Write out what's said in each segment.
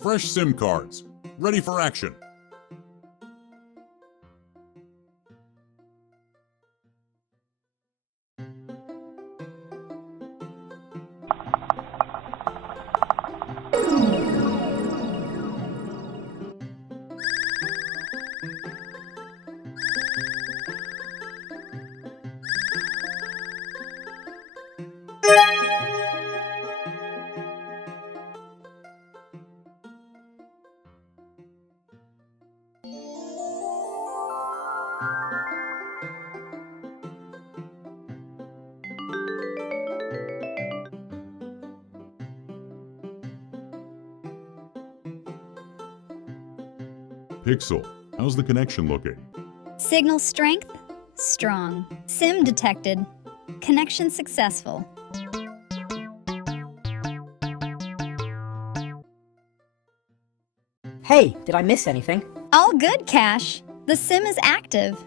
Fresh SIM cards, ready for action. Pixel, how's the connection looking? Signal strength, strong. SIM detected. Connection successful. Hey, did I miss anything? All good, Cash. The SIM is active.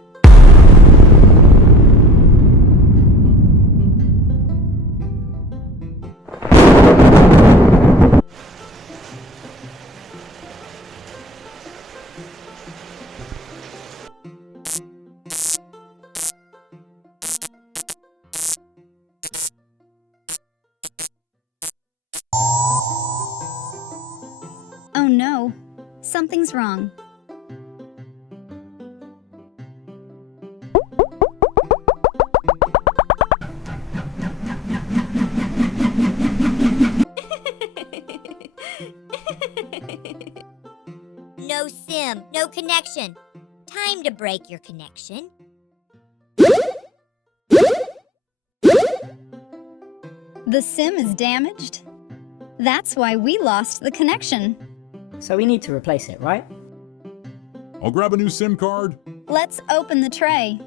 Oh no, something's wrong. No SIM, no connection. Time to break your connection. The SIM is damaged. That's why we lost the connection. So we need to replace it, right? I'll grab a new SIM card. Let's open the tray.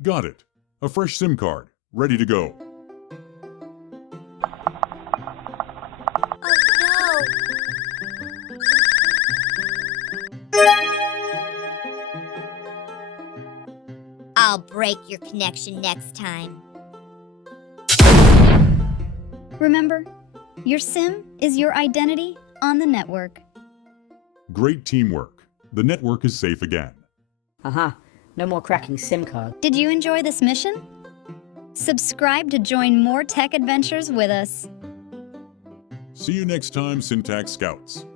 Got it. A fresh SIM card, ready to go. Oh no! I'll break your connection next time. Remember, your SIM is your identity on the network. Great teamwork. The network is safe again. Uh-huh. No more cracking SIM cards. Did you enjoy this mission? Subscribe to join more tech adventures with us. See you next time, Syntax Scouts.